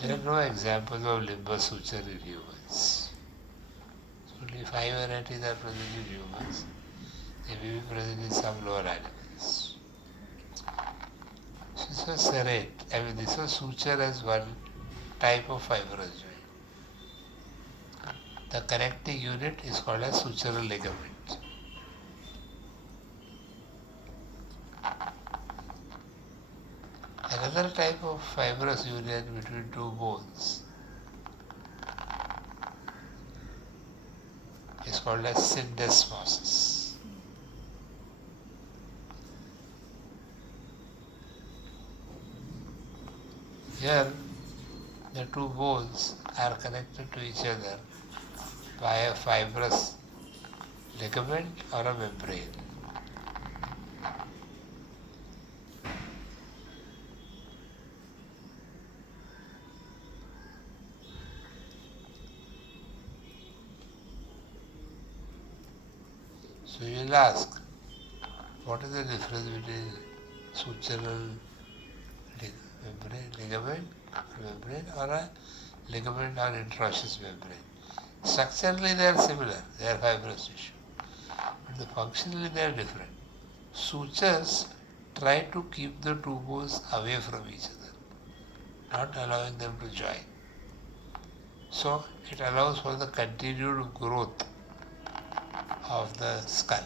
There are no examples of limbar suture in humans. Only 5 varieties are present in humans. They may be present in some lower animals. So this was serrate. This was suture as one type of fibrous joint. The connecting unit is called as sutural ligament. Another type of fibrous union between two bones is called as syndesmosis. Here, the two bones are connected to each other by a fibrous ligament or a membrane. So you will ask, what is the difference between sutural membrane or a ligament or intraosseous membrane? Structurally they are similar, they are fibrous tissue, but functionally they are different. Sutures try to keep the two bones away from each other, not allowing them to join. So it allows for the continued growth of the skull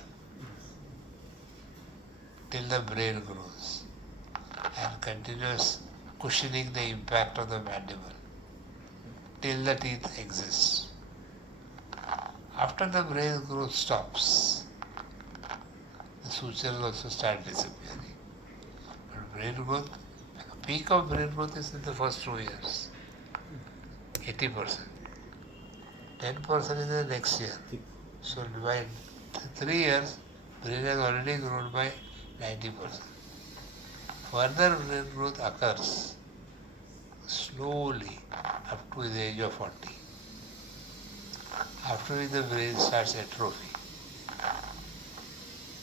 till the brain grows and continuous cushioning the impact of the mandible till the teeth exist. After the brain growth stops, the sutures also start disappearing. But brain growth, peak of brain growth is in the first 2 years, 80%. 10% in the next year. So by 3 years, brain has already grown by 90%. Further brain growth occurs slowly up to the age of 40. After which the brain starts atrophy.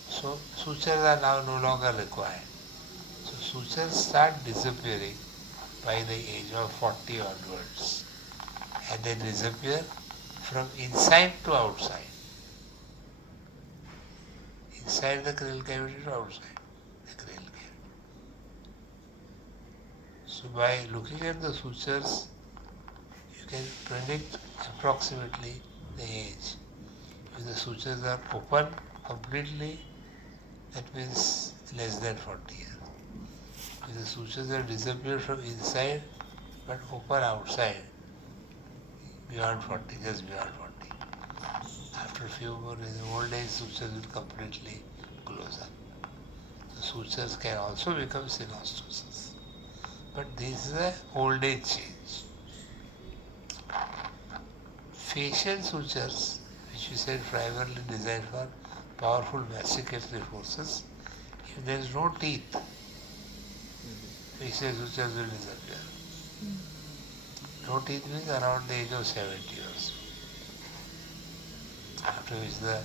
So sutures are now no longer required. So sutures start disappearing by the age of 40 onwards, and they disappear from inside to outside. Inside the cranial cavity to outside the cranial cavity. So by looking at the sutures, you can predict approximately the age. If the sutures are open completely, that means less than 40 years. If the sutures have disappeared from inside but open outside, beyond 40, just beyond 40. After a few more in the old age, sutures will completely close up. The sutures can also become synostosis. But this is an old age change. Facial sutures, which we said primarily designed for powerful masticatory forces, if there is no teeth, facial sutures will disappear. No teeth means around the age of 70 or so. After which the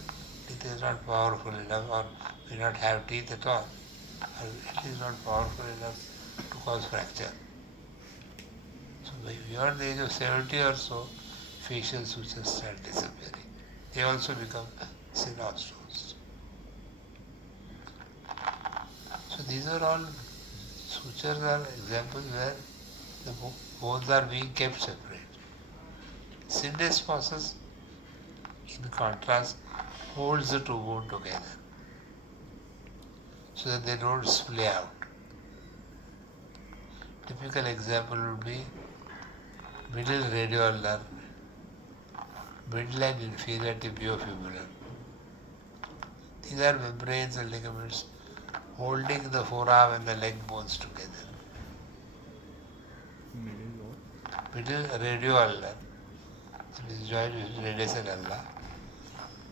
teeth is not powerful enough or may not have teeth at all, or at least not powerful enough to cause fracture. So beyond the age of 70 or so, facial sutures start disappearing. They also become synostosis. So these are all, sutures are examples where the bones are being kept separate. Syndesmosis, in contrast, holds the two bones together so that they don't splay out. Typical example would be middle radioulnar, middle and inferior tibiofibular. These are membranes and ligaments holding the forearm and the leg bones together. Middle radioulnar, which is joined with radius and ulna.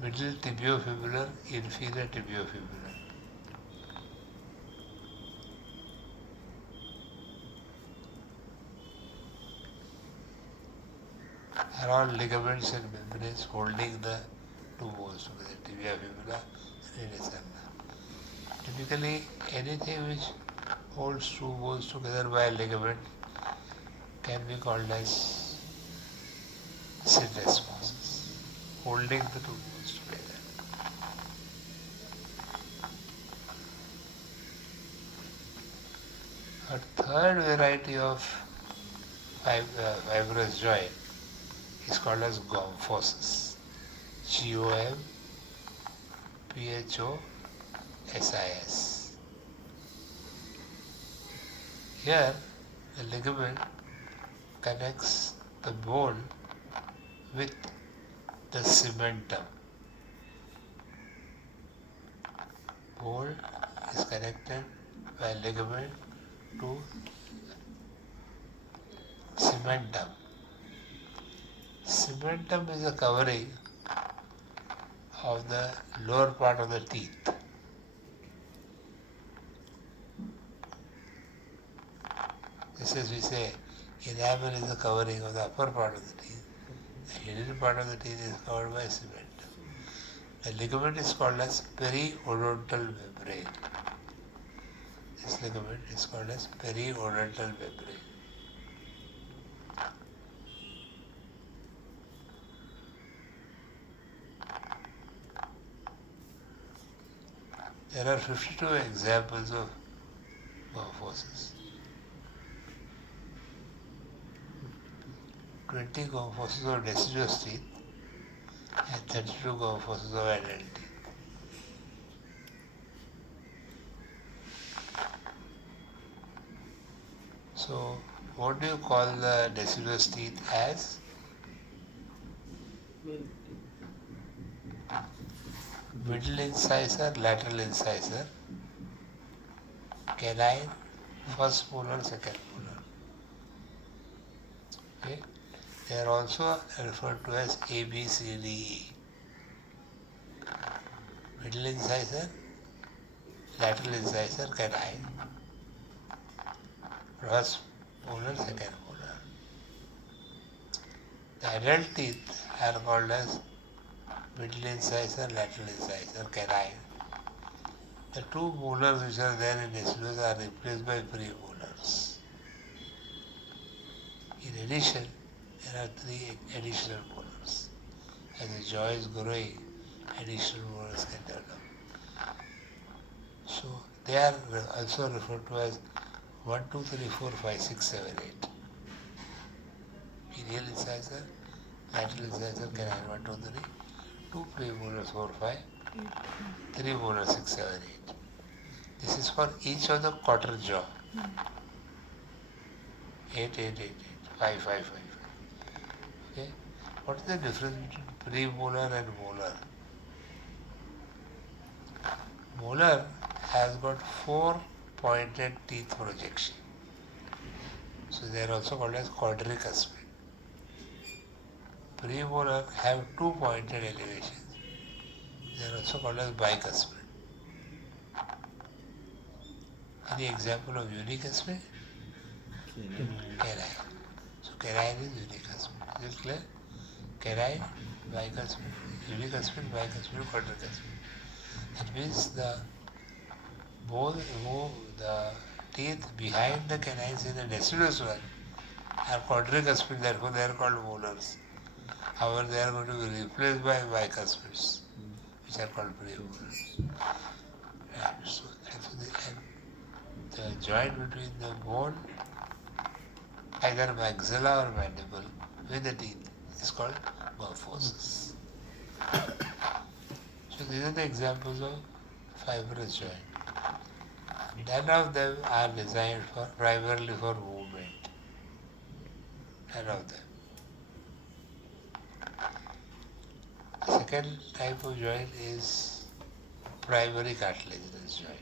Middle tibiofibular, inferior tibiofibular. Are all ligaments and membranes holding the two bones together, tibia fibula, radius ulna. Typically, anything which holds two bones together by a ligament can be called as syndesmosis, holding the two bones together. A third variety of fibrous joint is called as gomphosis. Gomphosis. Here, the ligament connects the bone with the cementum. Bone is connected by ligament to cementum. Cementum is a covering of the lower part of the teeth. Just as we say, enamel is the covering of the upper part of the teeth. The hidden part of the teeth is covered by cementum. The ligament is called as periodontal membrane. This ligament is called as periodontal membrane. There are 52 examples of gomphosis. 20 gomphosis of deciduous teeth and 32 gomphosis of adult teeth. So, what do you call the deciduous teeth as? Middle incisor, lateral incisor, canine, first molar, second molar. Okay. They are also referred to as A, B, C, D, E. Middle incisor, lateral incisor, canine, first molar, second molar. The adult teeth are called as middle incisor, lateral incisor, canine. The two molars which are there in deciduous are replaced by premolars. In addition, there are 3 additional molars. As the jaw is growing, additional molars can develop. So they are also referred to as 1, 2, 3, 4, 5, 6, 7, 8. Medial incisor, lateral incisor, canine 1, 2, 3. 2 premolars, 4, 5. 3 molars, 6, 7, 8. This is for each of the quarter jaw. 8, 8, 8, 8. 5, 5, 5, 5. Okay? What is the difference between premolar and molar? Molar has got 4 pointed teeth projection. So they are also called as quadricuspid. Premolar have 2 pointed elevations. They are also called as bicuspid. Any example of unicuspid? Canine. So canine is unicuspid. Is it clear? Canine, bicuspid, unicuspid, bicuspid, quadricuspid. That means the teeth behind the canines in the deciduous one are quadricuspid, therefore they are called molars. However, they are going to be replaced by bicuspids, which are called premolars. And so the joint between the bone, either maxilla or mandible, with the teeth is called gomphosis. So these are the examples of fibrous joint. None of them are designed primarily for movement. None of them. The second type of joint is primary cartilaginous joint.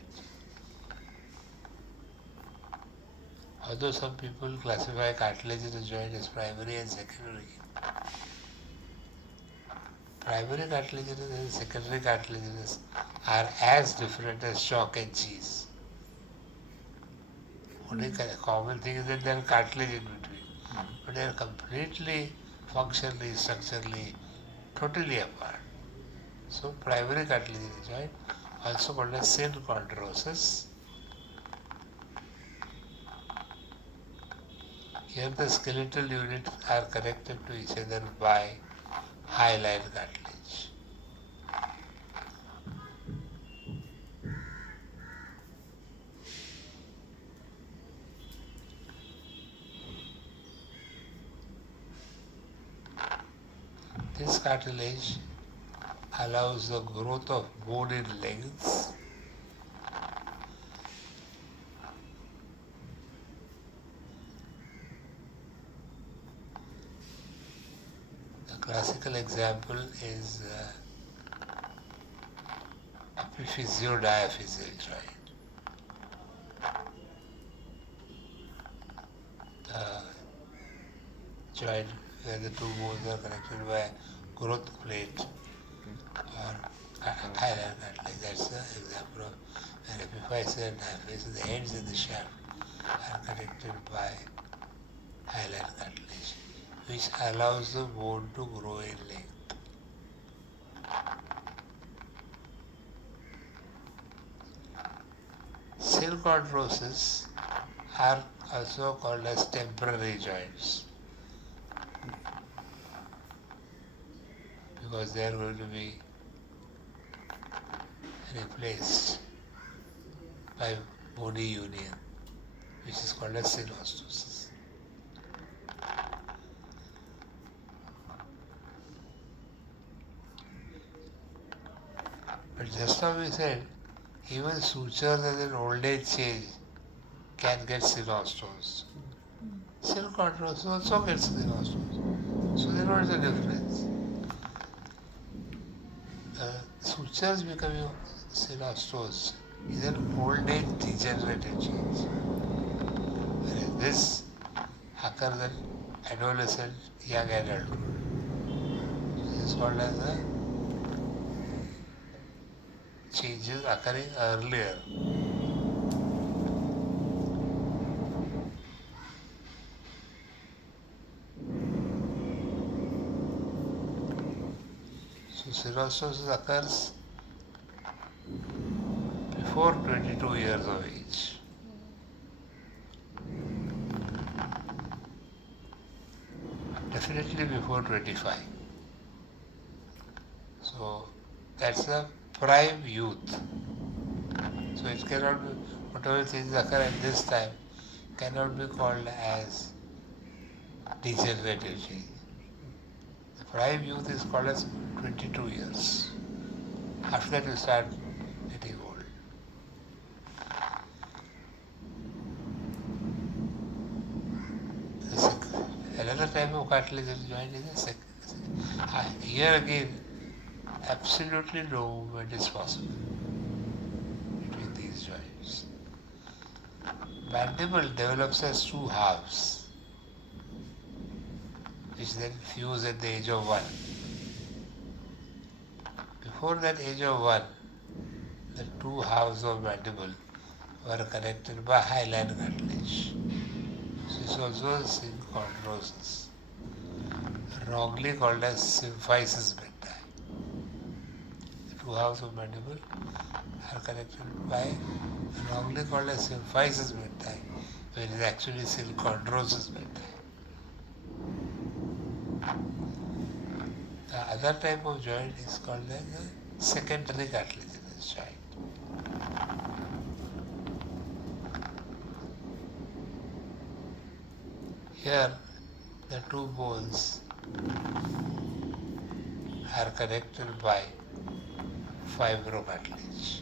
Although some people classify cartilaginous joint as primary and secondary, primary cartilaginous and secondary cartilaginous are as different as chalk and cheese. Only common thing is that there are cartilage in between, but they are completely functionally, structurally, totally apart. So primary cartilaginous joint, also called as synchondrosis, Here the skeletal units are connected to each other by hyaline cartilage. This cartilage allows the growth of bone in lengths The classical example is epiphysio-diaphyseal joint. The joint where the two bones are connected by a growth plate or hyaline cartilage. That's the example of an epiphyseal and diaphyseal. The ends and the shaft are connected by hyaline cartilage, which allows the bone to grow in length. Synchondroses are also called as temporary joints because they are going to be replaced by bony union, which is called as synostosis. But just now we said, even sutures as an old age change can get synostosis. Synchondrosis also gets synostosis. So then what is the difference? Sutures becoming synostosis is an old age degenerative change. Whereas this occurs in adolescent, young adulthood. This is called as the changes occurring earlier. So synostosis occurs before 22 years of age. Definitely before 25. So that's the prime youth. So it cannot be, whatever things occur at this time cannot be called as degenerative change. The prime youth is called as 22 years. After that you start getting old. Another type of cartilaginous joint is a second. Here again, absolutely no movement is possible between these joints. Mandible develops as two halves, which then fuse at the age of 1. Before that age of 1, the two halves of mandible were connected by hyaline cartilage. This is also a synchondrosis, wrongly called as symphysis menti. The two halves of mandible are connected by, wrongly called as symphysis menti, when it is actually synchondrosis menti. The other type of joint is called as a secondary cartilaginous joint. Here, the two bones are connected by fibrocartilage.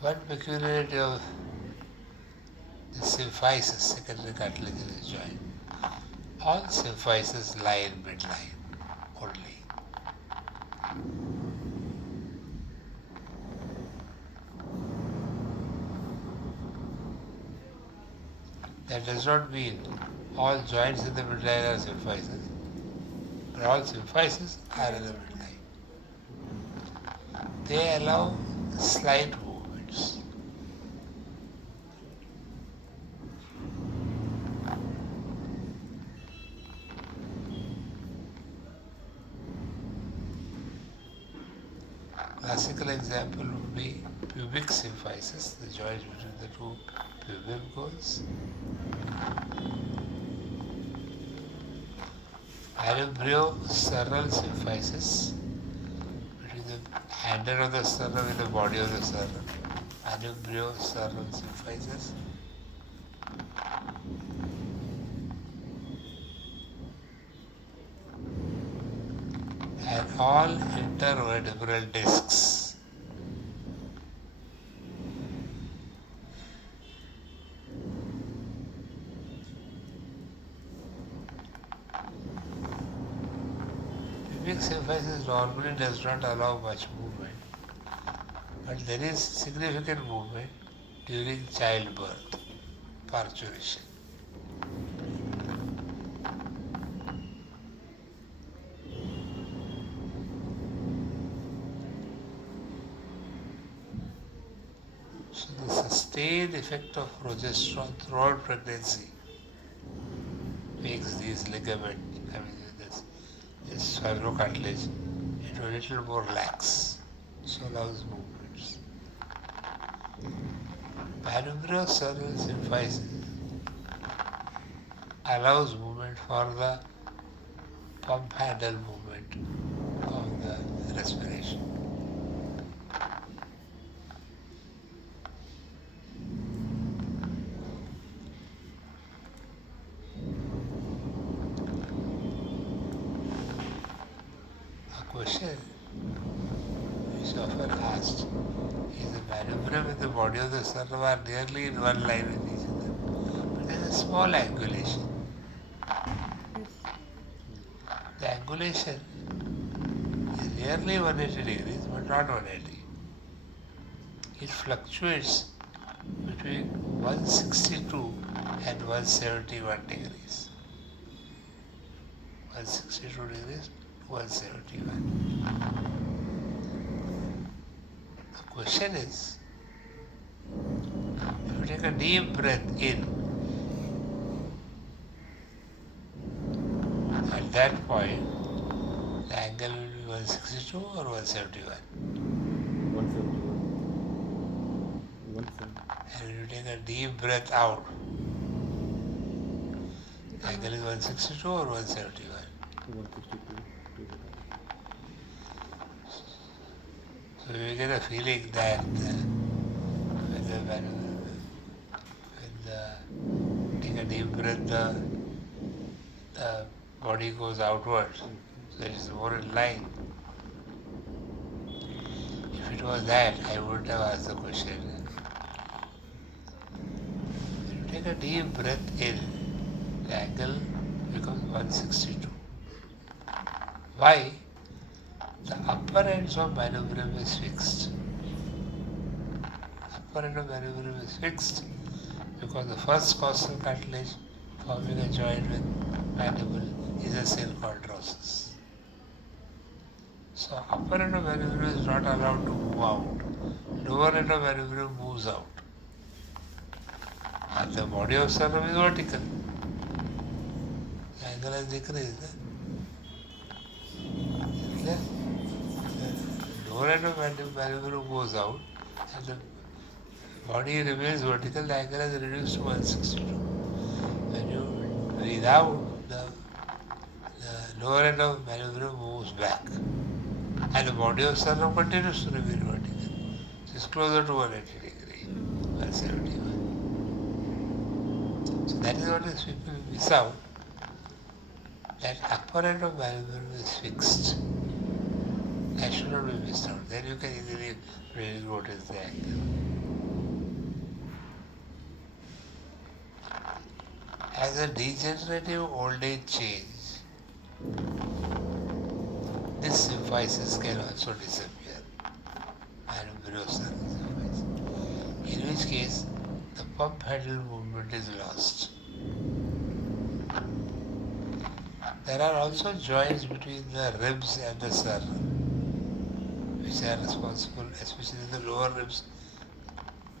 One peculiarity of the symphysis, secondary cartilaginous joint, all symphysis lie in midline only. That does not mean all joints in the midline are symphysis, but all symphysis are in the midline. They allow slight movements. classical example would be pubic symphysis, the joint between the two pubic bones. Manubriocerebral symphysis, between the handle of the sternum and the body of the sternum. Manubriocerebral symphysis. And all intervertebral discs. Pubic symphysis normally does not allow much movement, but there is significant movement during childbirth, parturition. So the sustained effect of progesterone throughout pregnancy makes these ligaments, this fibrocartilage, into a little more lax, so allows movements. Manubriocerebral symphysis allows movement for the pump handle movement of the respiration. A question is often asked, is the manubrium and the body of the sternum are nearly in one line with each other, but there is a small angulation. The angulation is nearly 180 degrees, but not 180. It fluctuates between 162 and 171 degrees. 162 degrees to 171. The question is, if you take a deep breath in, at that point, the angle will be 162 or 171. 171. And if you take a deep breath out, the angle is 162 or 171. 162. So you get a feeling that when take a deep breath, the body goes outwards, so it is more in line. If it was that, I wouldn't have asked the question. When you take a deep breath in, the angle becomes 162. Why? The upper ends of manubrium is fixed. Upper end of manubrium is fixed because the first costal cartilage forming a joint with mandible is a cell called drossus. So upper end of manubrium is not allowed to move out. Lower end of manubrium moves out. And the body of sternum is vertical. The angle has decreased. The lower end of manubrium goes out and the body remains vertical, the angle is reduced to 162. When you breathe out, the lower end of manubrium moves back and the body of sternum continues to remain vertical. So it's closer to 180 degree, 171. So that is what is people miss out, that upper end of manubrium is fixed. That should not be missed out. Then you can easily really notice the angle. As a degenerative old age change, this symphysis can also disappear, manubriocerebral symphysis, in which case the pump handle movement is lost. There are also joints between the ribs and the sternum, which are responsible, especially the lower ribs,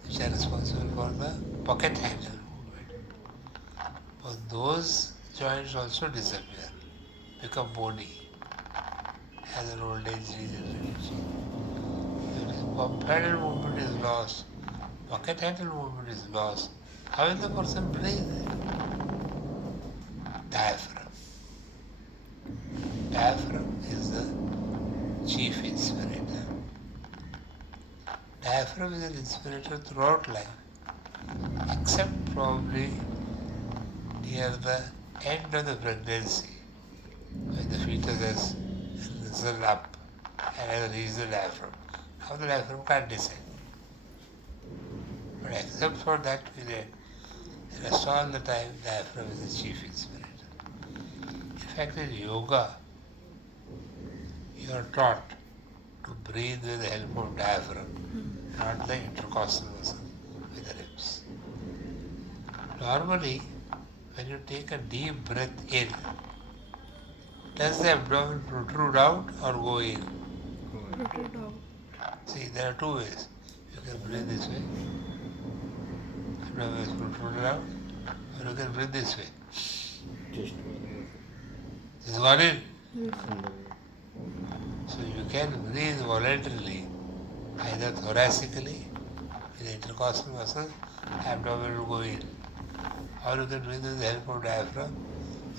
which are responsible for the pocket handle movement. But those joints also disappear, become bony as an old age regenerates. pump handle movement is lost, bucket handle movement is lost, how will the person breathe? Diaphragm. Diaphragm is the chief inspirator. Diaphragm is an inspirator throughout life, except probably near the end of the pregnancy, when the fetus has risen up and has reached the diaphragm. Now the diaphragm can't descend. But except for that period, the rest all the time, diaphragm is the chief inspirator. In fact, in yoga, you are taught to breathe with the help of diaphragm, not the intercostal muscle with the ribs. Normally, when you take a deep breath in, does the abdomen protrude out or go in? Protrude out. See, there are two ways. You can breathe this way, abdomen is protruded out, or you can breathe this way. Just It's gone in. Yes. under. So you can breathe voluntarily, either thoracically, with the intercostal muscle, abdomen will go in. Or you can breathe with the help of diaphragm,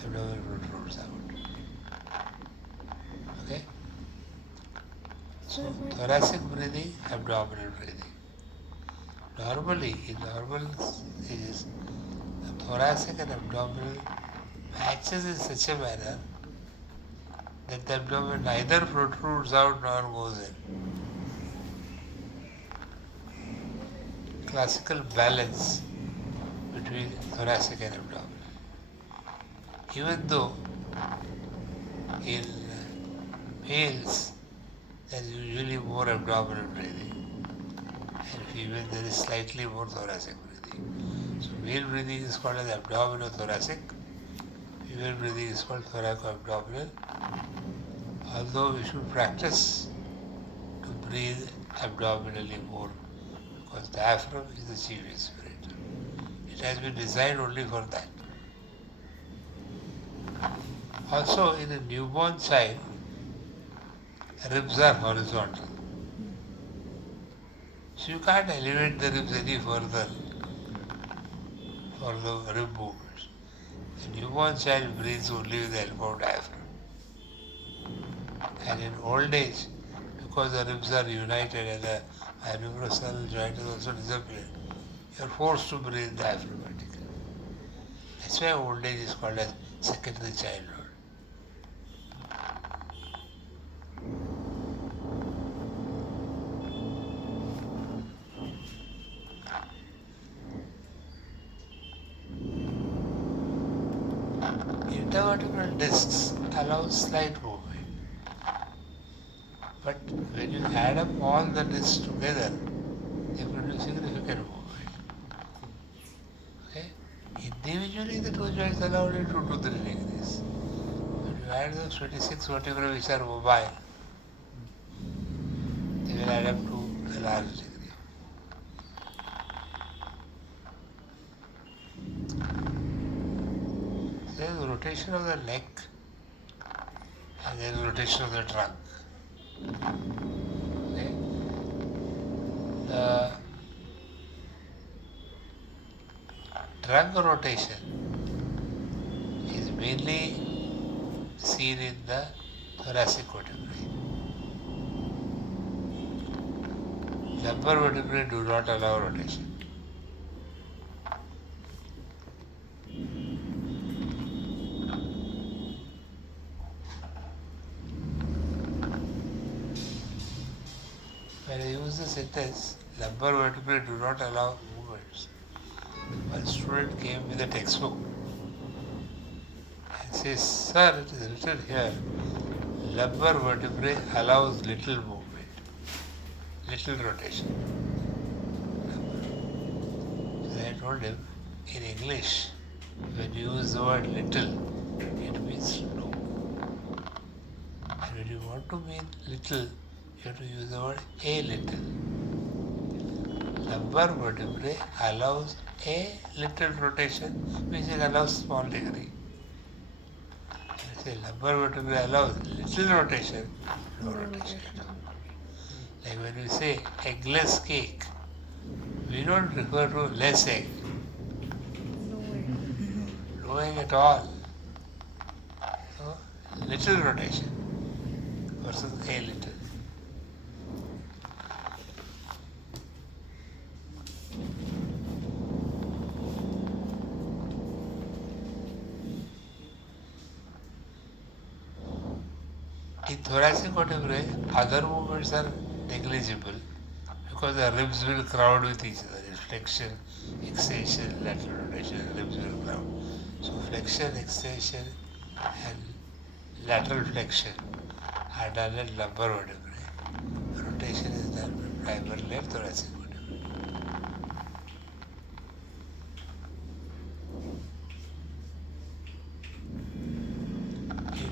abdomen protrudes out. Okay? So thoracic breathing, abdominal breathing. Normally, in normal stages, the thoracic and abdominal matches in such a manner that the abdomen neither protrudes out nor goes in. Classical balance between thoracic and abdominal. Even though in males there is usually more abdominal breathing, and female there is slightly more thoracic breathing. So male breathing is called as abdominothoracic, female breathing is called thoraco-abdominal. Although we should practice to breathe abdominally more, because diaphragm is the chief inspirator. It has been designed only for that. Also, in a newborn child, ribs are horizontal. So you can't elevate the ribs any further for the rib movements. The newborn child breathes only with the help of diaphragm. And in old age, because the ribs are united and the hypoglossal joint is also disappeared, you are forced to breathe diaphragmatically. That's why old age is called as secondary childhood. Intervertebral discs allow slight movement, but when you add up all the discs together, they produce significant movement. Okay? Individually, the two joints allow only 2 to 3 degrees. When you add those 26 vertebrae which are mobile, they will add up to a large degree. There is rotation of the neck and there is rotation of the trunk. Okay? The trunk rotation is mainly seen in the thoracic vertebrae. Lumbar vertebrae do not allow rotation. When I use the sentence, lumbar vertebrae do not allow movements, one student came with a textbook and says, "Sir, it is written here, lumbar vertebrae allows little movement, little rotation." So I told him, in English, when you use the word little, it means no. And when you want to mean little, you have to use the word a little. Lumbar vertebrae allows a little rotation, which it allows small degree. When I say lumbar vertebrae allows little rotation, no rotation at all. Like when we say eggless cake, we don't refer to less egg, No way. no egg at all. So, little rotation versus a little. In thoracic vertebrae, other movements are negligible because the ribs will crowd with each other. Flexion, extension, lateral rotation, ribs will crowd. So flexion, extension, and lateral flexion are done at lumbar vertebrae. Rotation is done primarily at thoracic vertebrae.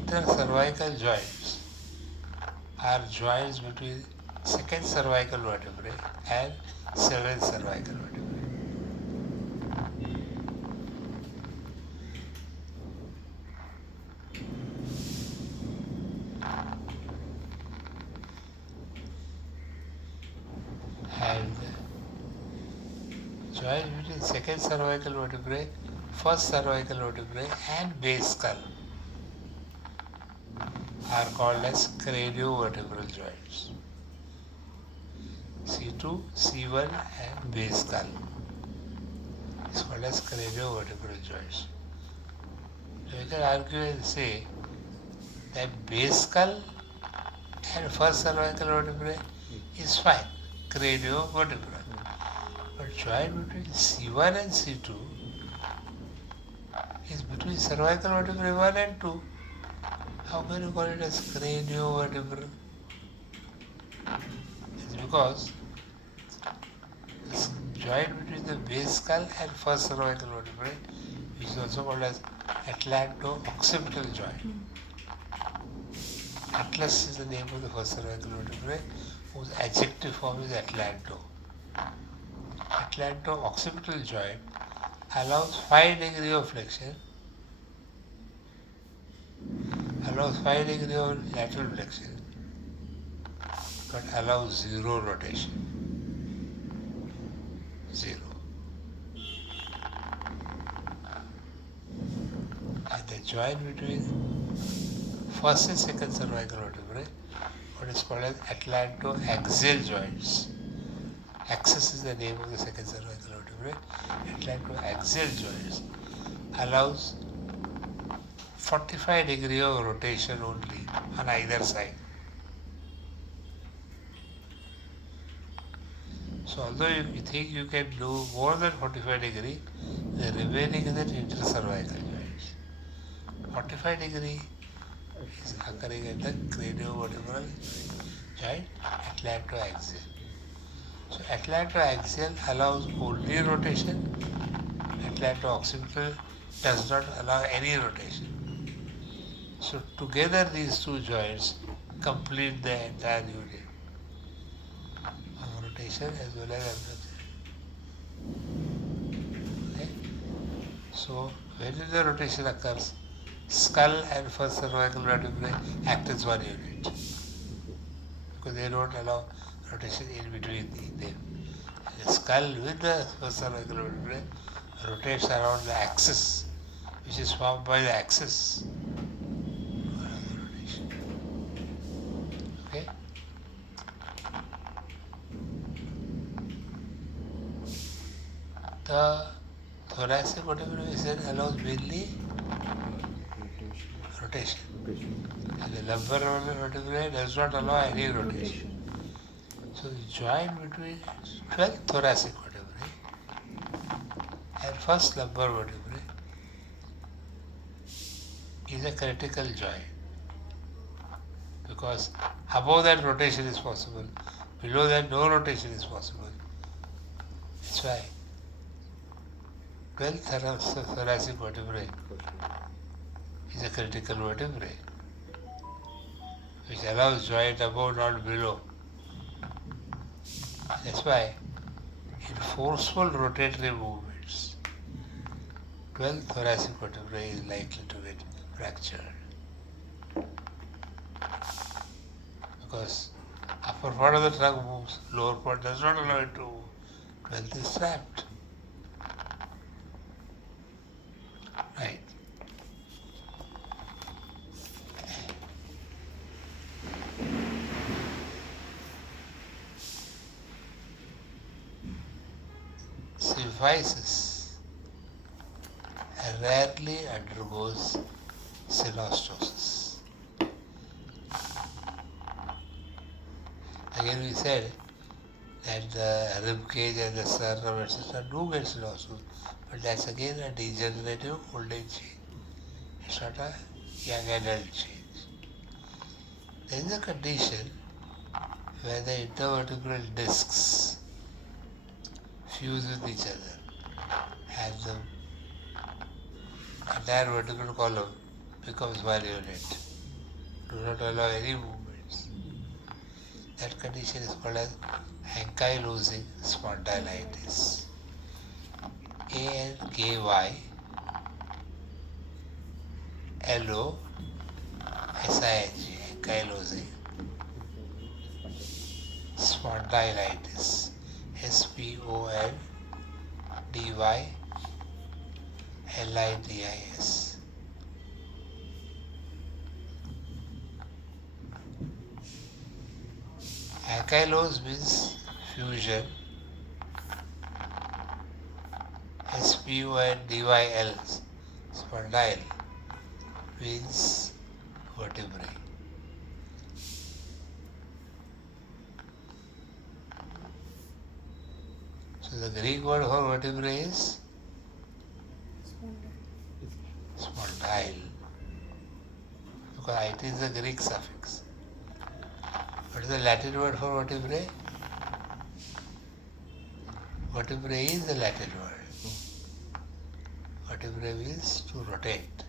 Intercervical joints are joints between second cervical vertebrae and seventh cervical vertebrae. And joints between second cervical vertebrae, first cervical vertebrae and base skull are called as craniovertebral joints. C2, C1 and base skull is called as craniovertebral joints. So you can argue and say that base skull and first cervical vertebrae is fine, craniovertebral. But joint between C1 and C2 is between cervical vertebrae 1 and 2. How can you call it as craniovertebral? It's because this joint between the base skull and first cervical vertebrae, which is also called as atlanto-occipital joint. Atlas is the name of the first cervical vertebrae, whose adjective form is atlanto. Atlanto-occipital joint allows 5 degree of flexion, allows 5 degree of lateral flexion, but allows 0 rotation. 0. And the joint between first and second cervical vertebrae, what is called as atlanto-axial joints. Axis is the name of the second cervical vertebrae. Atlanto-axial joints allows 45 degree of rotation only on either side. So although you think you can do more than 45 degree, the remaining is at intercervical joints. 45 degree is occurring at the craniovertebral joint, atlanto-axial. So atlanto-axial allows only rotation, atlanto-occipital does not allow any rotation. So together these two joints complete the entire unit of rotation as well as abduction. Okay? So when the rotation occurs, skull and first cervical vertebrae act as one unit because they don't allow rotation in between them. The skull with the first cervical vertebrae rotates around the axis, which is formed by the axis. Okay? The thoracic vertebrae we said allows mainly rotation. And the lumbar vertebrae does not allow any rotation. So the joint between 12th thoracic vertebrae and first lumbar vertebrae is a critical joint because above that rotation is possible, below that no rotation is possible. That's why 12th thoracic vertebrae is a critical vertebrae which allows joint above, not below. That's why in forceful rotatory movements, 12th thoracic vertebrae is likely to get fractured because upper part of the trunk moves, lower part does not allow it to move. 12th is trapped. Right. Symphysis rarely undergoes synostosis. Again we said that the rib cage and the sternum etc. do get synostosis, but that's again a degenerative old age change. It's not a young adult change. There is a condition where the intervertebral discs fuse with each other and the entire vertebral column becomes one unit. Do not allow any movements. That condition is called as ankylosing spondylitis. ANKYLOSING, ankylosing spondylitis. SPONDYLITIS. Ankylose means fusion. SPONDYL, spondyle, means vertebrae. So the Greek word for vertebrae is spondyle, because it is a Greek suffix. What is the Latin word for vertebrae? Vertebrae is the Latin word. Vertebrae means to rotate.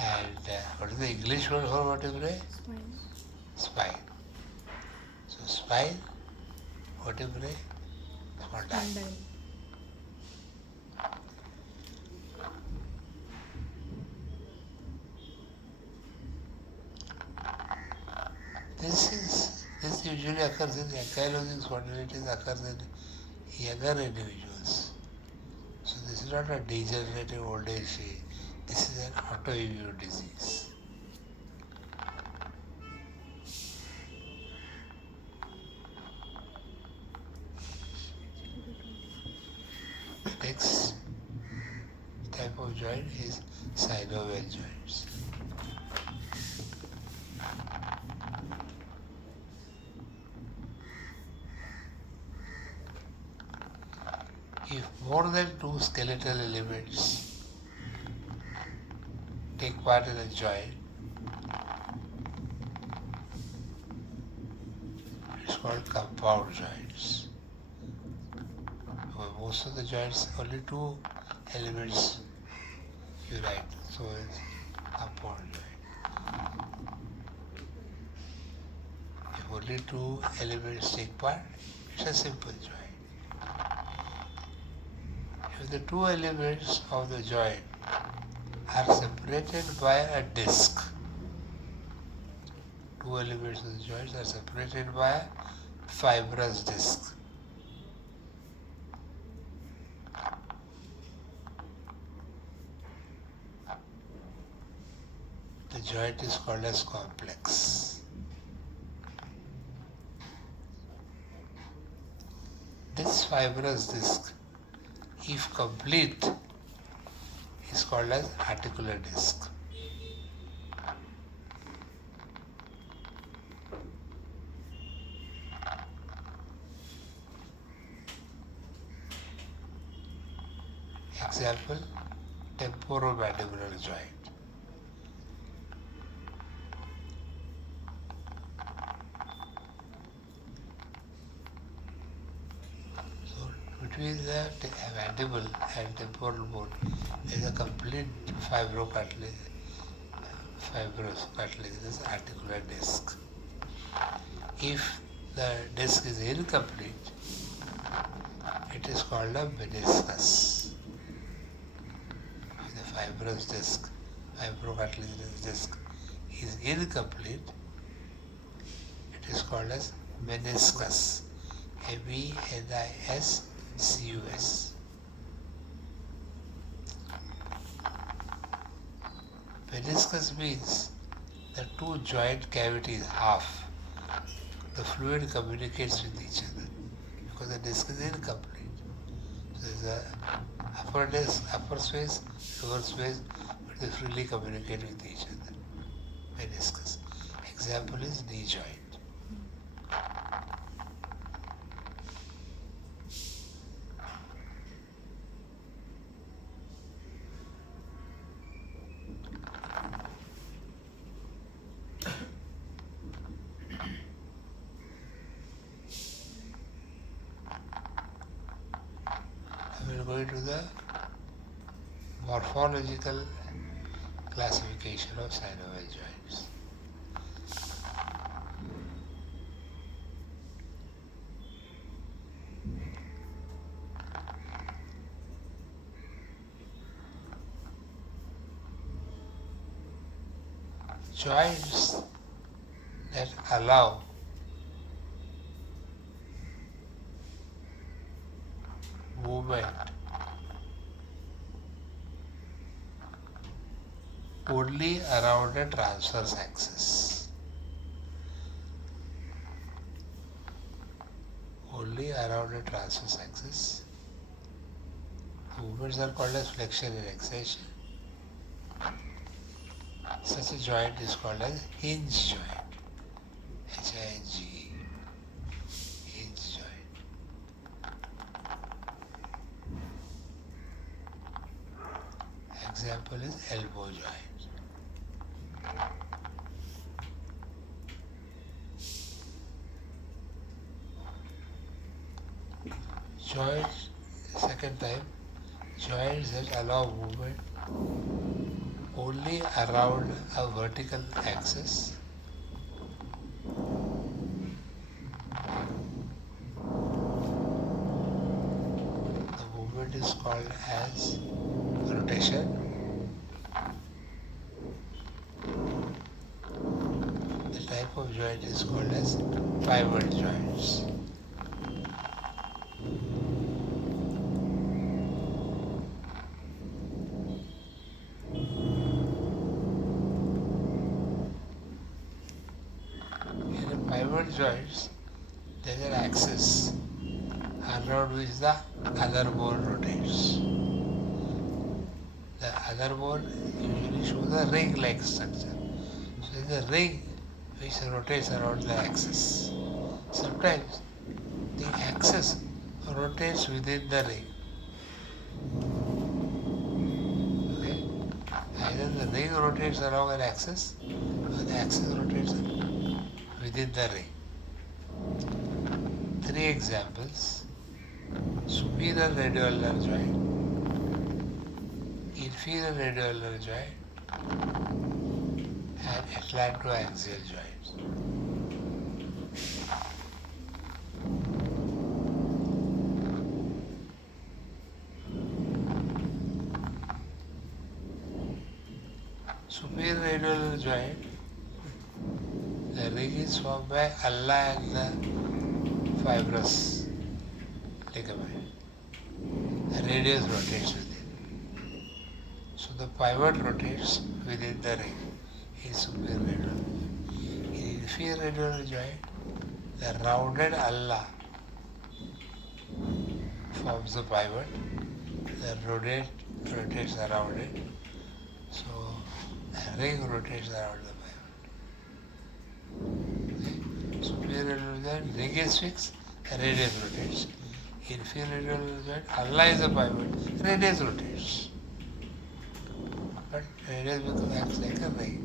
And what is the English word for vertebrae? Spine. Spine. So spine, vertebrae, spondyle. Spondyle. This usually occurs in ankylosing spondylitis, occurs in younger individuals. So this is not a degenerative old age change. This is an autoimmune disease. The next type of joint is synovial joints. If more than two skeletal elements take part in a joint, it's called compound joints. Because most of the joints, only two elements unite, so it's compound joint. If only two elements take part, it's a simple joint. If the two elements of the joint are separated by a disc, two elements of the joints are separated by a fibrous disc. The joint is called as complex. This fibrous disc, if complete, is called as articular disc. Example, temporomandibular joint. Between the mandible and temporal bone there is a complete fibrous cartilage, this articular disc. If the disc is incomplete, it is called a meniscus. If the fibrous disc, fibrocartilaginous disc is incomplete, it is called as meniscus. MENISCUS. Meniscus means the two joint cavities half. The fluid communicates with each other because the disc is incomplete. So there is a upper space, lower space, but they freely communicate with each other. Meniscus. Example is knee joint. We will go into the morphological classification of synovial joints. Joints that allow movement only around a transverse axis. Only around a transverse axis. The movements are called as flexion and extension. Such a joint is called as hinge joint. Hinge. Hinge joint. Example is elbow joint. Joints, second time, joints that allow movement only around a vertical axis. The movement is called as rotation. The type of joint is called as pivot joints. Pivot joints, there is an axis around which the other bone rotates. The other bone usually shows a ring-like structure. So it is a ring which rotates around the axis. Sometimes the axis rotates within the ring. Okay? Either the ring rotates along an axis or the axis rotates within the ring. 3 examples: superior radioulnar joint, inferior radioulnar joint, and atlantoaxial joints. Superior radioulnar joint, the ring is formed by ulna and the fibrous ligament. The radius rotates within. So the pivot rotates within the ring in superior radioulnar. In inferior radioulnar joint, the rounded ulna forms the pivot. The rotates around it. So the ring rotates around the pivot. Superior radioulnar joint, ring is fixed, the radius rotates. Inferior radioulnar joint, ulna is a pivot, radius rotates. But radius acts like a ring,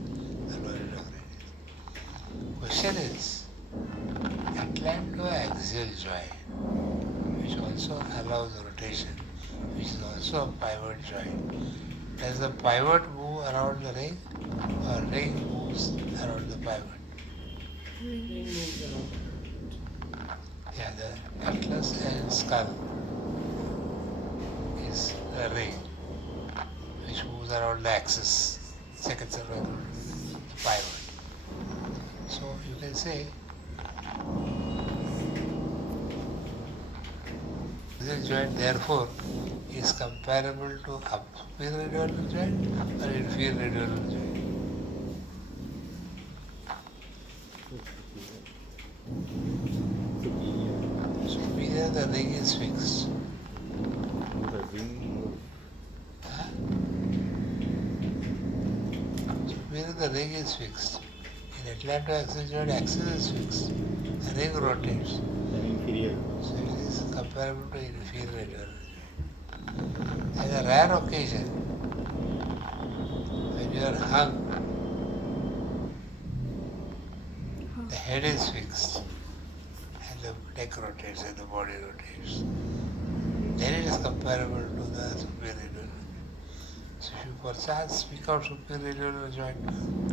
the lower end of radius. Question is, atlantoaxial joint, which also allows rotation, which is also a pivot joint. Does the pivot move around the ring or ring moves around the pivot? Yeah, the atlas and skull is the ring which moves around the axis, second cervical, the pivot. So you can say axial joint therefore is comparable to superior radial joint or inferior radial joint. Superior. Superior, the ring is fixed. The ring Huh? Superior, the ring is fixed. In atlantoaxial joint, axis is fixed. The ring rotates. of an inferior. So it is comparable to inferior radial joint. As a rare occasion, when you are hung, the head is fixed and the neck rotates and the body rotates. Then it is comparable to the superior radial. So if you perchance speak out superior radial joint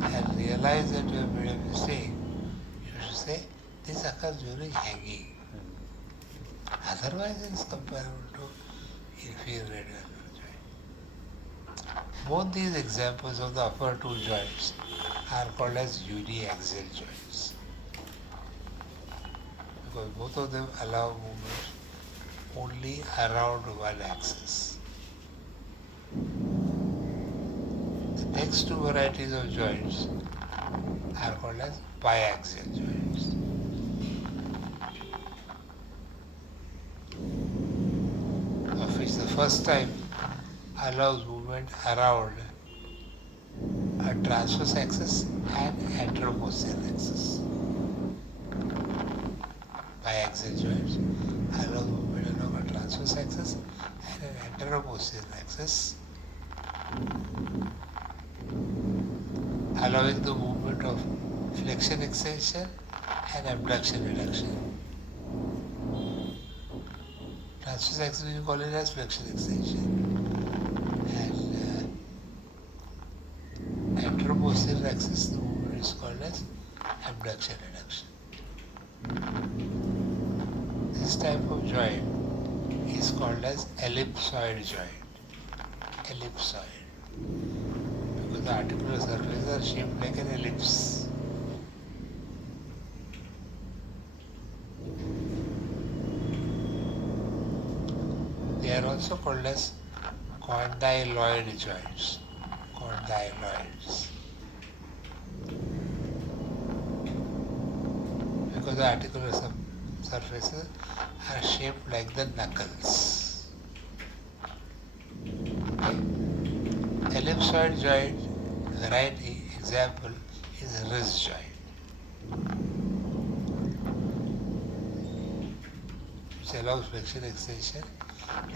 and realize that you have made a mistake, you should say, this occurs during hanging. Otherwise it is comparable to inferior radial joint. Both these examples of the upper two joints are called as uniaxial joints, because both of them allow movement only around one axis. The next two varieties of joints are called as biaxial joints. Of which the first type allows movement around a transverse axis and anteroposterior axis. Biaxial joints allow movement along a transverse axis and an anteroposterior axis, allowing the movement of flexion extension and abduction reduction. Transverse axis we call it as flexion extension, and anteroposterior axis the movement is called as abduction reduction. This type of joint is called as ellipsoid joint. Ellipsoid, because the articular surfaces are shaped like an ellipse. They are also called as condyloid joints. Condyloids. Because the articular surfaces are shaped like the knuckles. Okay. Ellipsoid joint variety example is wrist joint, which allows flexion extension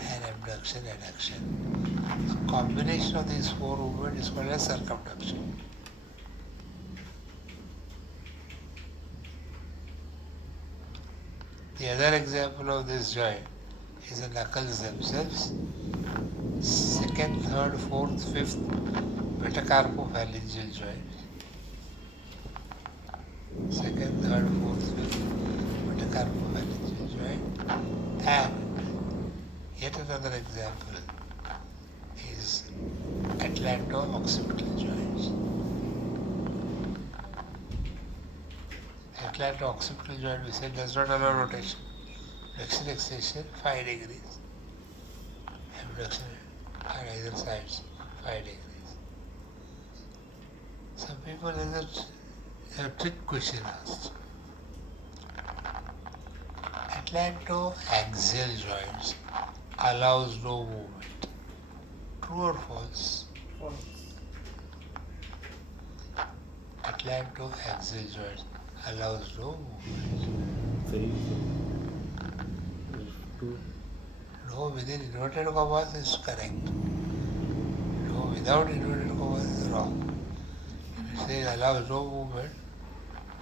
and abduction adduction. A combination of these four movements is called as circumduction. The other example of this joint is the knuckles themselves. Second, third, fourth, fifth metacarpophalangeal joint. Second, third, fourth, fifth metacarpophalangeal joint. And yet another example is atlanto-occipital joints. Atlanto-occipital joint we said does not allow rotation. Flexion extension 5 degrees. Abduction on either sides 5 degrees. Some people have a trick question asked. Atlanto-axial joints allows no movement. True or false? False. Atlanto-axial joints allows no movement. Say two. No within inverted commas is correct. No without inverted commas is wrong. If it says allows no movement,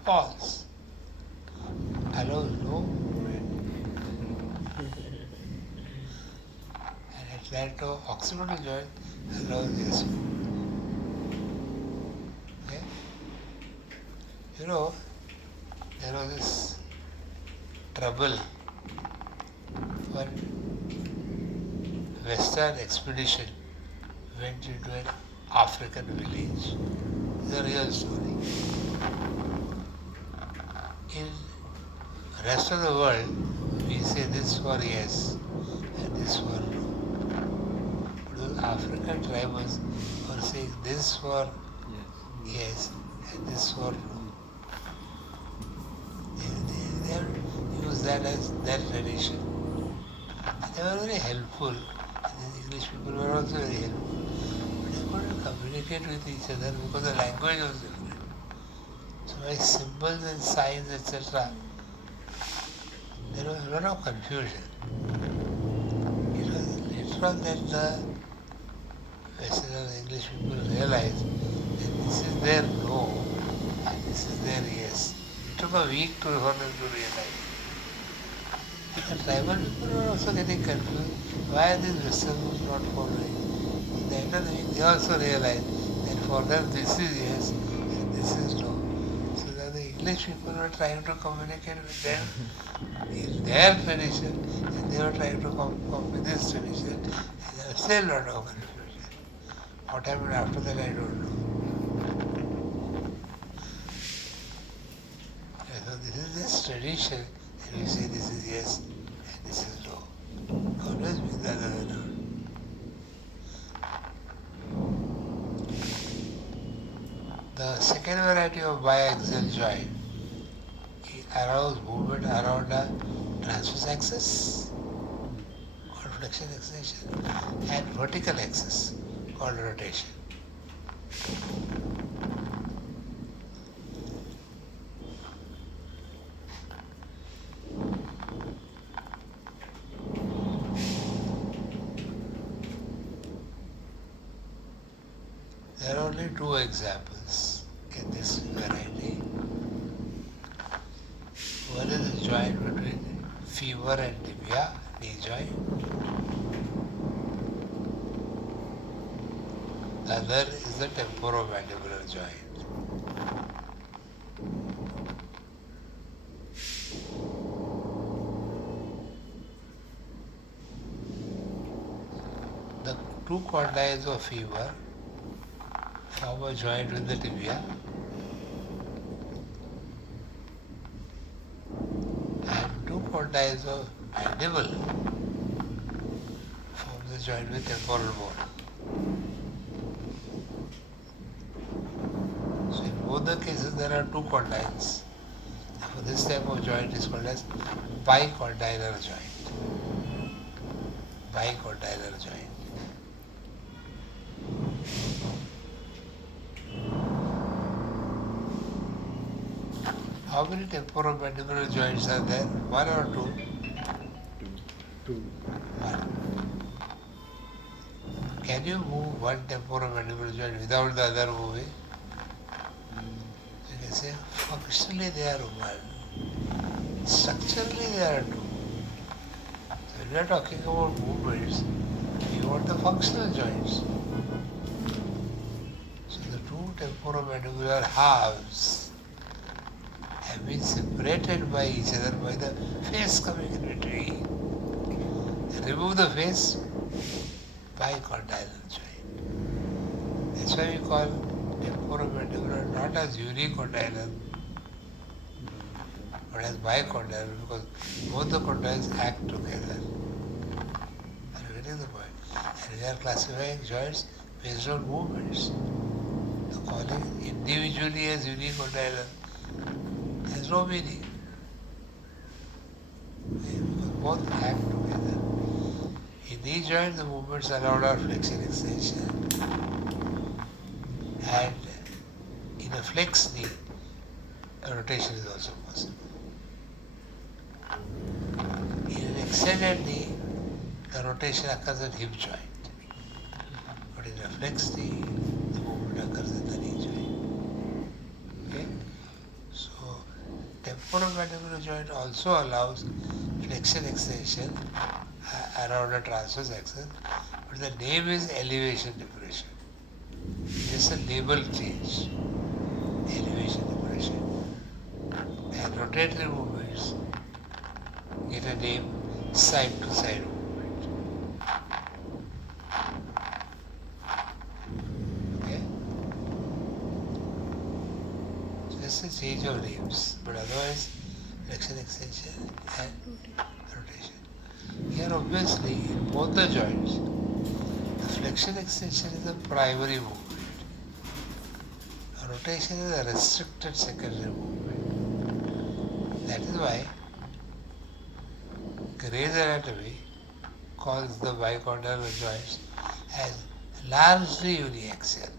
false. Allows no movement. And atlanto-occipital joint allows yes movement. Okay? You know, there was this trouble when Western expedition went into an African village. It's a real story. In rest of the world, we say this for yes, and this for no. But those African tribals were saying this for yes and this for no. They have used that as their tradition. And they were very helpful. And the English people were also very helpful. But they couldn't communicate with each other because the language was different. So by symbols and signs, etc., there was a lot of confusion. It was later on that the Western English people realized that this is their no and this is their yes. It took a week for them to realize. The tribal people were also getting confused. Why are these Westerners not following? At the end of the week, they also realized that for them this is yes and this is no. So that the English people were trying to communicate with them in their tradition, and they were trying to copy this tradition, and there was still a lot of confusion. What happened after that, I don't know. And so this is this tradition, and we say this is yes and this is no. Always means the other way around. The second variety of biaxial joint allows movement around a transverse axis called flexion extension and vertical axis called rotation. There are only two examples in this variety. One is the joint between femur and tibia, knee joint. The other is the temporomandibular joint. The two condyles of femur form a joint with the tibia, and two condyles of mandible form the joint with temporal bone. So in both the cases there are two condyles. Therefore this type of joint is called as bicondylar joint. Bicondylar joint. How many temporomandibular joints are there? One or two? Two. One. Can you move one temporomandibular joint without the other moving? You can say functionally they are one. Structurally they are two. So when we are talking about movements, we want the functional joints. So the two temporomandibular halves have been separated by each other by the face coming in between. Remove the face, bicondylar joint. That's why we call temporomandibular not as unicondylar but as bicondylar, because both the condyles act together. Are you getting the point? And we are classifying joints based on movements. So calling individually as unicondylar has no meaning. Because both act together. In knee joint, the movements allowed are flexion extension, and in a flexed knee, a rotation is also possible. In an extended knee, the rotation occurs at hip joint, but in a flexed knee, the movement occurs at the knee joint. Okay? So, temporomandibular joint also allows flexion extension around a transverse axis, but the name is elevation depression. It's a label change. Elevation depression. And rotatory movements get a name side to side movement. Okay? So just a change of names, but otherwise flexion extension and rotation. Here obviously in both the joints, the flexion extension is a primary movement. Rotation is a restricted secondary movement. That is why Gray's anatomy calls the bicondylar joints as largely uniaxial.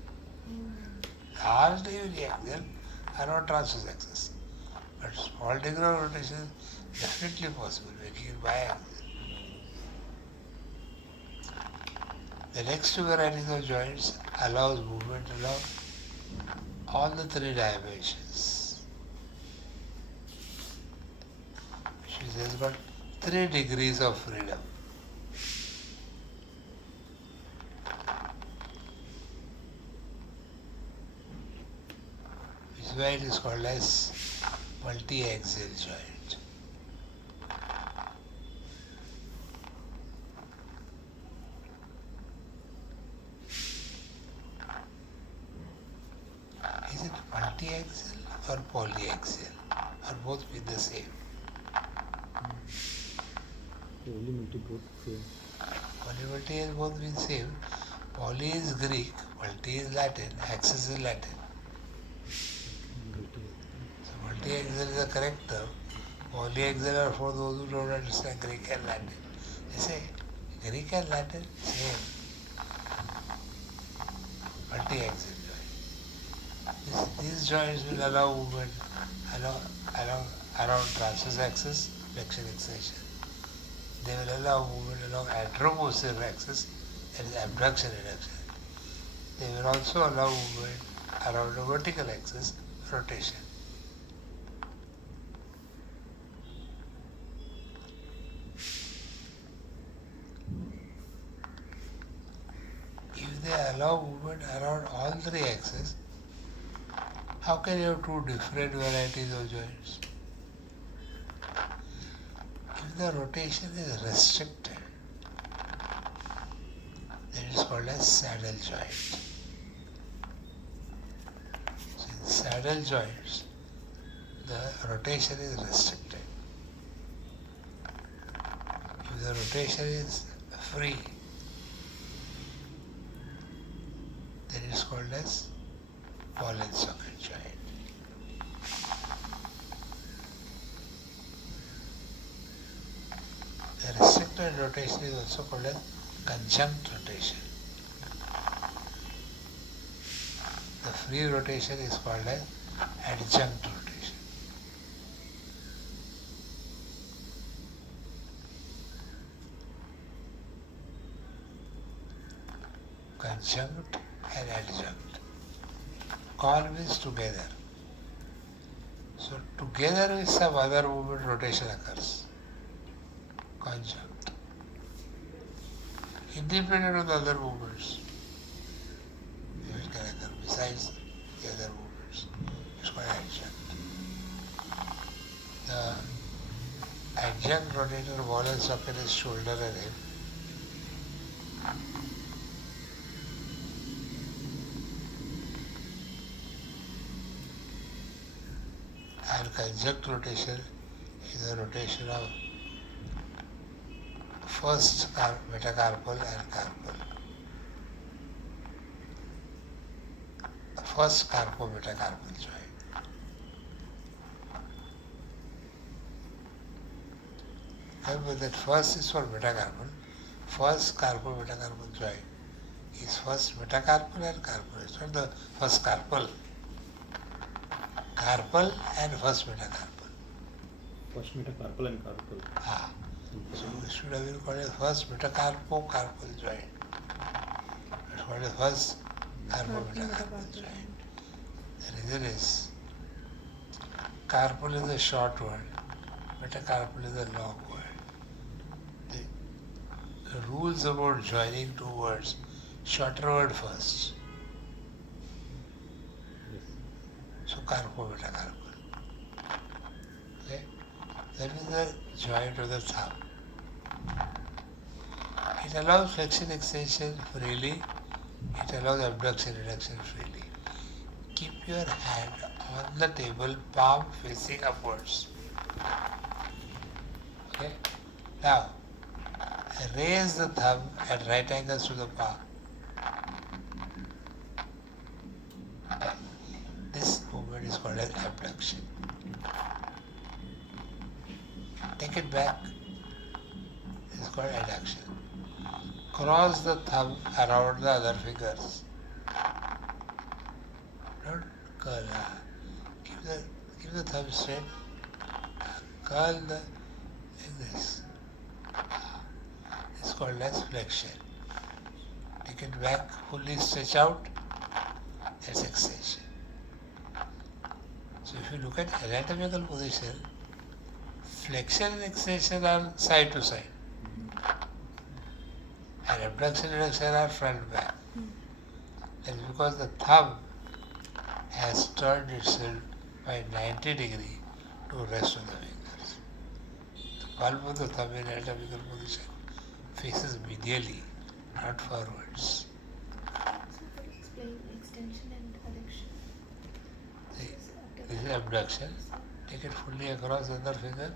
Largely uniaxial around transverse axis. But small degree of rotation is definitely possible, making it biaxial. The next two varieties of joints allows movement along all the three dimensions. She says got 3 degrees of freedom. Which is why it is called as multi-axial joint. Is it multi-axial or polyaxial? Or both mean the same? Only multi both same. Multi has both been same. Poly is Greek, multi is Latin, axis is Latin. So multi-axial is the correct term. Polyaxial are for those who don't understand Greek and Latin. They say Greek and Latin same. Multi-axial joint. These joints will allow movement around transverse axis, flexion extension. They will allow movement along anteroposterior axis, that is abduction reduction. They will also allow movement around the vertical axis, rotation. If they allow movement around all three axes, how can you have two different varieties of joints? If the rotation is restricted, then it is called as saddle joint. So in saddle joints, the rotation is restricted. If the rotation is free, then it is called as ball and socket joint. The restricted rotation is also called as conjunct rotation. The free rotation is called as adjunct rotation. Conjunct and adjunct. Con means together. So together with some other movement rotation occurs. Conjunct. Independent of the other movements. It can occur besides the other movements. It's called adjunct. The adjunct rotator ball and socket is shoulder and hip. And conjunct rotation is a rotation of first metacarpal and carpal. First carpo-metacarpal joint. Remember that first is for metacarpal. First carpo-metacarpal joint is first metacarpal and carpal. It's not the first carpal. Carpal and first metacarpal. First metacarpal and carpal. Ah. So it should have been called as first metacarpo-carpal joint. It's called as first carpo-metacarpal joint. The reason is carpal is a short word, metacarpal is a long word. The rules about joining two words, shorter word first. Yes. So carpo-metacarpal. Okay? That is the joint of the thumb. It allows flexion extension freely. It allows abduction reduction freely. Keep your hand on the table, palm facing upwards. Okay? Now, raise the thumb at right angles to the palm. This movement is called as abduction. Take it back. This is called adduction. Cross the thumb around the other fingers. Don't curl. Keep the thumb straight. Curl like this. It's called as flexion. Take it back, fully stretch out. That's extension. So if you look at anatomical position, flexion and extension are side to side. And abduction and adduction are front and back. That's because the thumb has turned itself by 90 degrees to rest of the fingers. The palm of the thumb in anatomical position faces medially, not forwards. So could you explain extension and adduction? This is abduction. Take it fully across the other finger.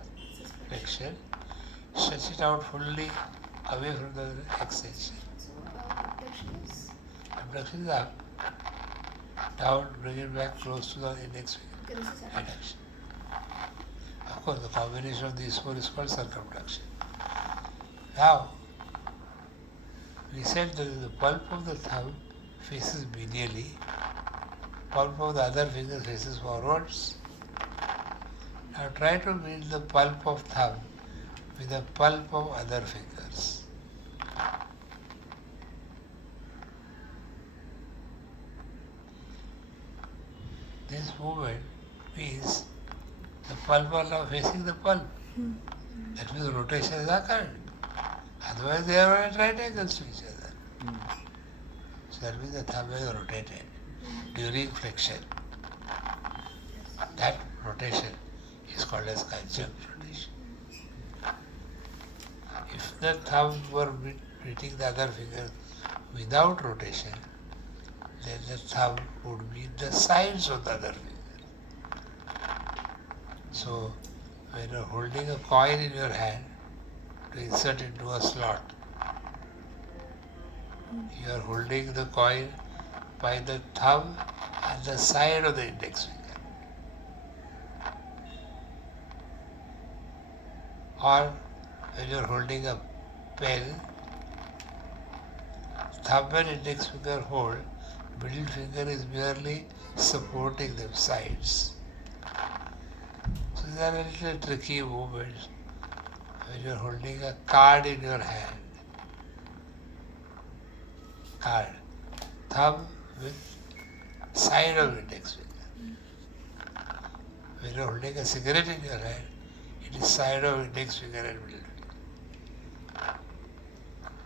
Flexion. Stretch it out fully away from the extension. So abduction is? Abduction is up. Down, bring it back close to the index finger. Okay, this is adduction. Adduction. Of course, the combination of these four is called circumduction. Now, we said that the pulp of the thumb faces medially, pulp of the other finger faces forwards. Now try to meet the pulp of thumb with the pulp of other fingers. This movement means the pulp are now facing the pulp. That means rotation is occurred. Otherwise they are at right angles to each other. So that means the thumb is rotated during flexion. That rotation is called as conjunct rotation. If the thumb were meeting the other finger without rotation, then the thumb would meet the sides of the other finger. So when you are holding a coin in your hand to insert into a slot, you are holding the coin by the thumb and the side of the index finger. Or when you are holding a pen, thumb and index finger hold, middle finger is merely supporting them sides. So these are a little tricky movements when you are holding a card in your hand. Card. Thumb with side of index finger. When you are holding a cigarette in your hand, it is side of index finger and middle finger.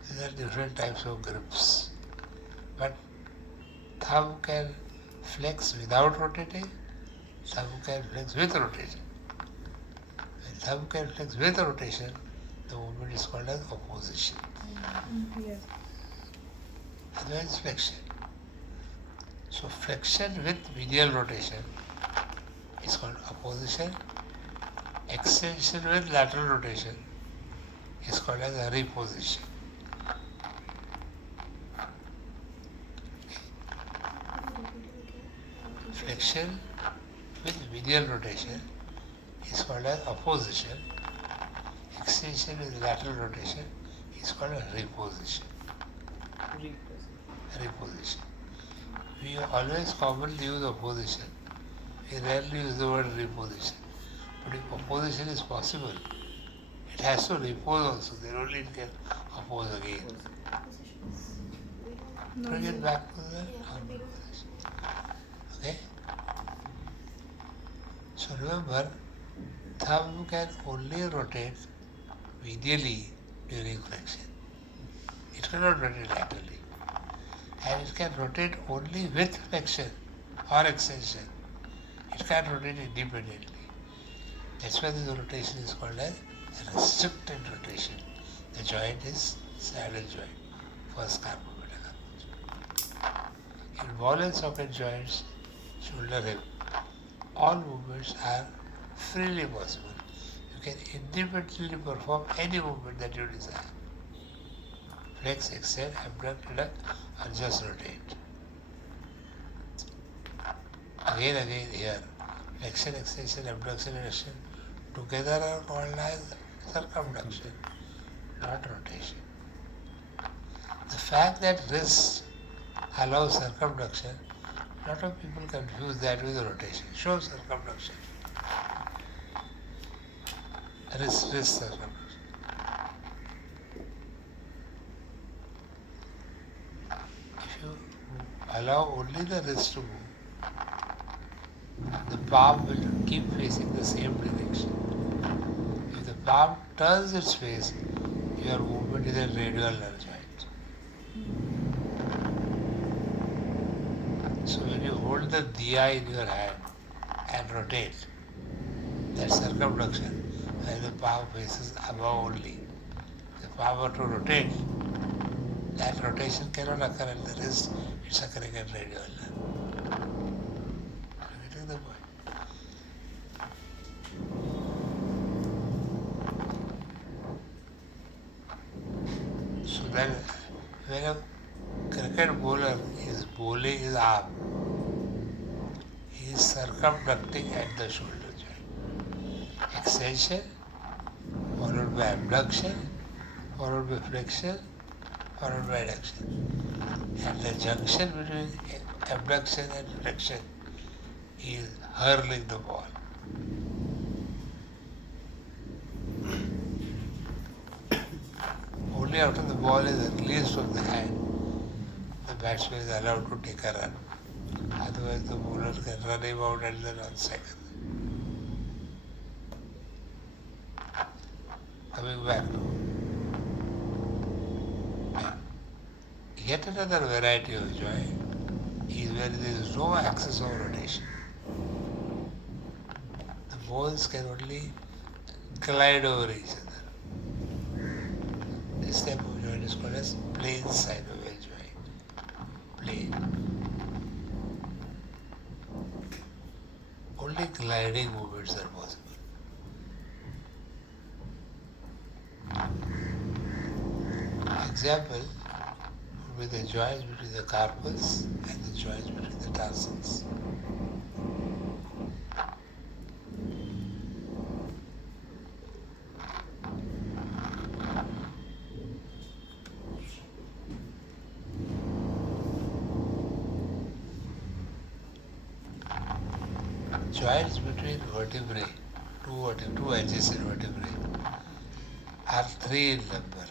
These are different types of grips. But thumb can flex without rotating, thumb can flex with rotation. When thumb can flex with rotation, the movement is called as opposition. Yes. Otherwise flexion. So flexion with medial rotation is called opposition. Extension with lateral rotation is called as a reposition. Flexion with medial rotation is called as opposition. Extension with lateral rotation is called a reposition. Reposition. We always commonly use opposition. We rarely use the word reposition. But if opposition is possible, it has to repose also. Then only it can oppose again. Positions. We don't. Bring it back to the Yeah, normal we don't. position. Okay? So remember, thumb can only rotate medially during flexion. It cannot rotate laterally. And it can rotate only with flexion or extension. It can't rotate independently. That's why this rotation is called as a restricted rotation. The joint is saddle joint, first carpal metacarpal. In ball and socket joints, shoulder hip, all movements are freely possible. You can independently perform any movement that you desire. flex, extend, abduct, reduct, or just rotate. Again here, flexion, extension, abduction, reduction together are called as circumduction, not rotation. The fact that wrist allows circumduction, a lot of people confuse that with rotation. Show circumduction. Wrist circumduction. If you allow only the wrist to move, the palm will keep facing the same direction. If the palm turns its face, your movement is a radial nerve joint. So when you hold the diya in your hand and rotate, that circumduction, where the palm faces above only. The palm were to rotate, that rotation cannot occur at the wrist, it's occurring at radial nerve. Are you getting the point? So then when a cricket bowler is bowling his arm, he is circumducting at the shoulder joint. Extension, followed by abduction, followed by flexion, followed by adduction. And the junction between abduction and flexion is hurling the ball. Only after the ball is released from the hand, the batsman is allowed to take a run. Otherwise, the bowler can run him out at the 1 second. Coming back to yet another variety of joint is where there is no axis of rotation. The bones can only glide over each other. This type of joint is called as plane synovial joint. Plane. Only gliding movements are possible. Example would be the joints between the carpals and the joints between the tarsals. Joints between vertebrae, two adjacent vertebrae, are 3 in number.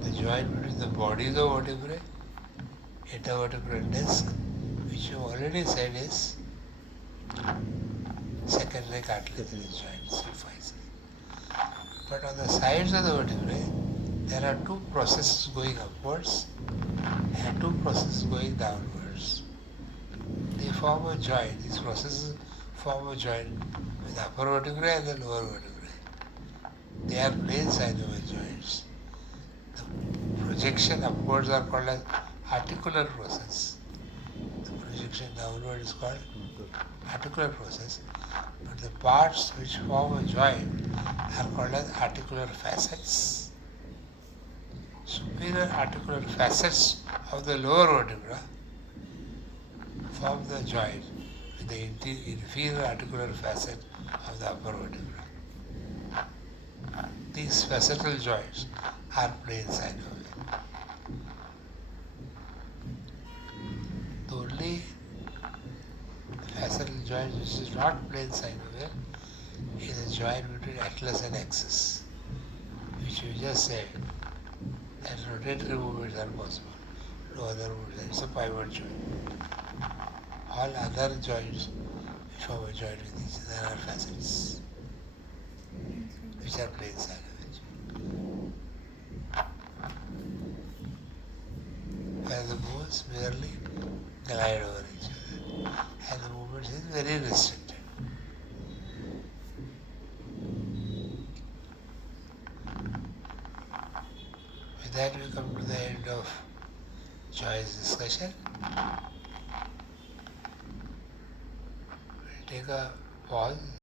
The joint between the bodies of vertebrae, intervertebral disc, which you already said is secondary cartilaginous joint, suffices. But on the sides of the vertebrae, there are 2 processes going upwards and 2 processes going downwards. They form a joint. These processes form a joint with the upper vertebrae and the lower vertebrae. They are plane synovial joints. The projection upwards are called as articular process. The projection downward is called articular process. But the parts which form a joint are called as articular facets. Superior articular facets of the lower vertebra form the joint with the inferior articular facet of the upper vertebra. These facetal joints are plane synovial. The only facetal joint which is not plane synovial is a joint between atlas and axis, which we just said that rotatory movements are possible. No other movements. It's a pivot joint. All other joints which form a joint with each other are facets, which are plane synovial. Where the bones merely glide over each other and the movement is very restricted. With that we come to the end of joints discussion. We'll take a pause.